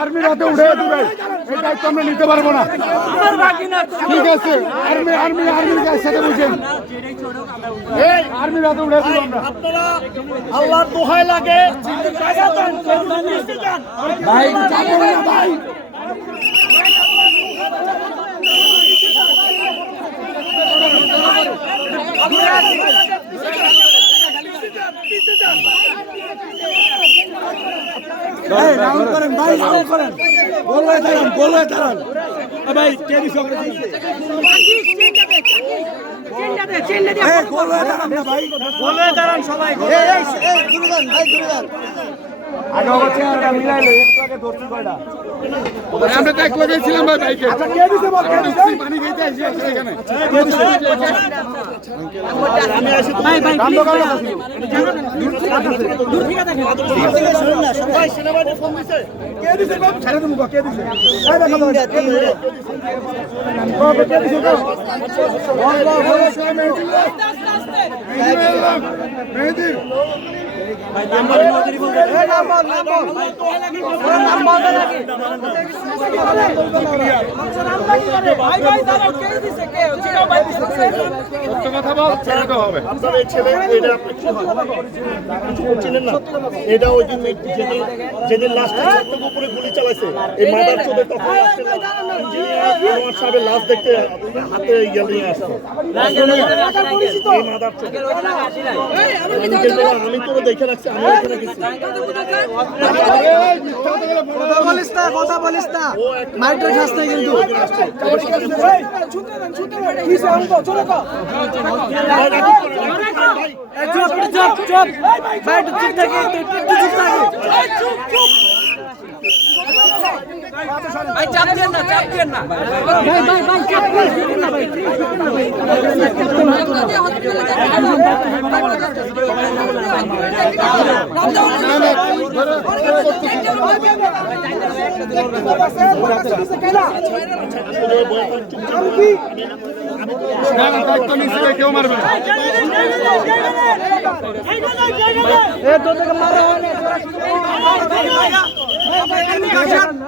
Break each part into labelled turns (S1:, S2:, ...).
S1: আর্মির হাতে উঠে দিবে এই দায়িত্ব আমরা নিতে পারব না ঠিক আছে আর্মি আর্মি আর্মির সাথে বুঝেন এই আর্মির হাতে উঠে দিব আমরা
S2: আল্লাহর দোহাই লাগে
S1: ভাই ভাই রাউন্ড করেন ভাই রাউন্ড করেন গোল হয়ে দাঁড়ান গোল হয়ে দাঁড়ান ভাই সবাই আমরা তো এক লগে ছিলাম ভাই বাইকে আচ্ছা কে দিছে বল কে দিছে পানি খেতে আসি এখানে কে
S2: এটা কিছু করছিলেন না এটা ওই দিন যেদিন যেদিন লাস্টে ছোট্ট উপরে গুলি চালাইছে এই মাদার চোদে তখন আমার সাহেবের লাশ দেখতে হাতে ইয়ে নিয়ে আসছে মাদার আমি তো দেখে রাখছি আমি ওখানে গেছি
S3: কথা বলিস না কথা বলিস না। মাইটার খাস না কিন্তু চুপ। চুপ চুপ চুপ থাকে একটু একটু চুপ থাকে
S4: ভাই চাপ দেন না
S3: ভাই ভাই ভাই চাপ ভাই
S1: কেউ মারবে না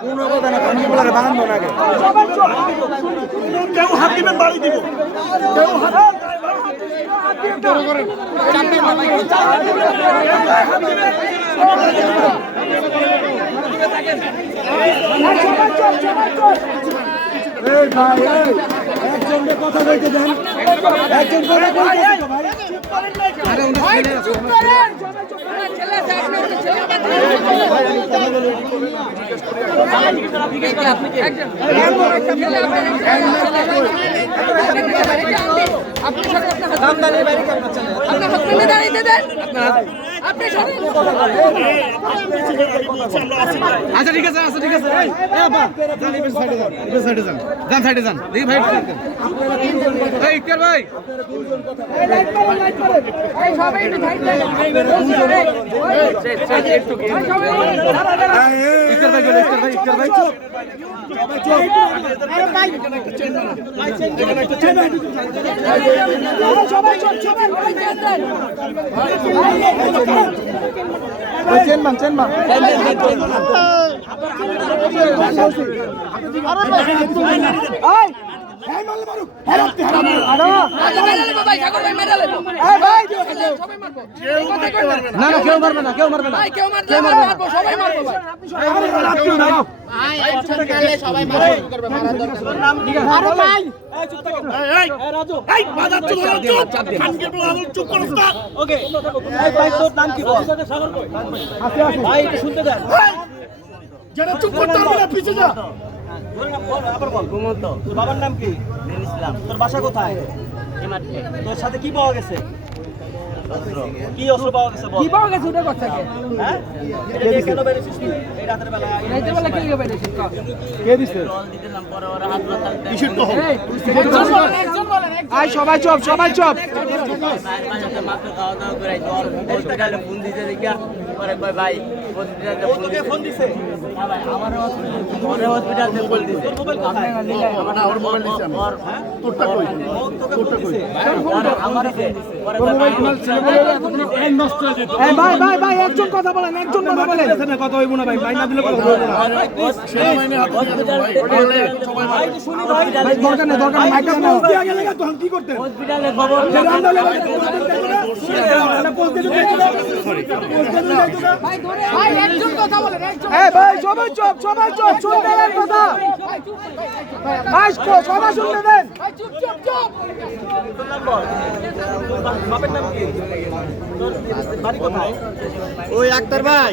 S1: কোনো কথা না কামি বলারে বাহান্ন না
S2: কেউ হাত বাড়ি দিব। কেউ হাত
S1: একজনকে কথা বলতে ভাই
S4: চুপ করেন ছেলে আপনি ওটা ছেলে আপনি সরেন, আপনার হাসপাতালে দাঁড়িয়ে দেন আপনি সরেন।
S3: আচ্ছা ঠিক আছে আচ্ছা ঠিক আছে সাইডে যান এই সাইডে যান যান সাইডে যান দেখি ভাই এই ইকর ভাই
S4: সবাই সবাই
S3: ইকর ভাই গেল ইকর ভাই ইকর ভাই চুপ চেন মান চেন মান
S4: মেরে নেব ভাই, সাগর ভাই মেরে নেব। এই কথা কই না।
S3: না। না কেউ মারবে না কেউ মারবে না।
S4: ভাই, কেউ মারতে না, মারবো, সবাই মারবো ভাই।
S2: এই মাদার চোদে চুপ খানকে তো আলো চুপ করছ না
S3: ওকে এই ভাই তোর নাম কি? বল ভাই একটু শুনতে দেন
S2: যারা চুপ করতে পারবে না পিছে যা।
S3: বল ঘুমন্ত। তোর বাবার নাম কি? ইসলাম। তোর বাসা কোথায়? তোর সাথে কি পাওয়া গেছে?
S5: কি অস্ত্র পাওয়া গেছে
S4: কি পাওয়া গেছে ওটা কথা কে
S5: হ্যাঁ? এটা কেন এই রাতের বেলা
S4: রাইতে বেলা কি
S1: দিছে?
S4: একজন
S3: আই সবাই চপ সবাই চপ। একজন কথা বলেন একজন কথা বলেন এখানে কথা হইব না ভাই ভাই না দিলে কথা হইব না।
S2: ভাই
S3: দরকার নেই দরকার নেই। কি করতে
S4: ভাই ধরে ভাই একজন কথা বলেন একজন।
S3: ভাই সবাই চুপ সবাই চুপ শুনতে কথা।
S4: ভাই চুপ ভাই ভাই
S3: ভাই সবাই শুনতে দেন।
S4: ভাই চুপ চুপ চুপ
S5: বাপের নাম কি? বাড়ি কোথায়?
S2: ওই আক্তার ভাই।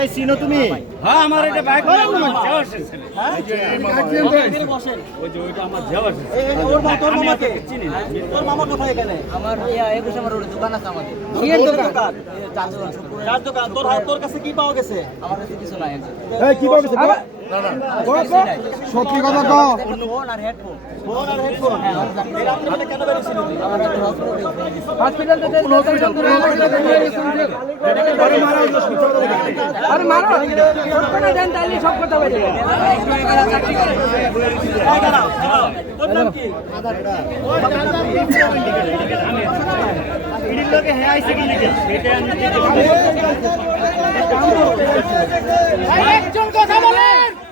S2: এই চিনো তুমি?
S5: হ্যাঁ আমার এটা বাইক
S2: এই মামা।
S5: বসেন। এই, এই, ওর মা তোর মামাকে? চিনি তোর মামা কোথায় এখানে?
S6: আমার ইয়া একুশ আমার ওর দোকান আছে আমাদের।
S5: কিয়ের দোকান।
S6: চার দোকান।
S5: চার দোকান। তোর হাত তোর কাছে কি পাওয়া গেছে?
S6: আমার কাছে কিছু নাই।
S3: কি বলছ
S5: দাঁড়াও। তোর কি
S4: কথা বলেন।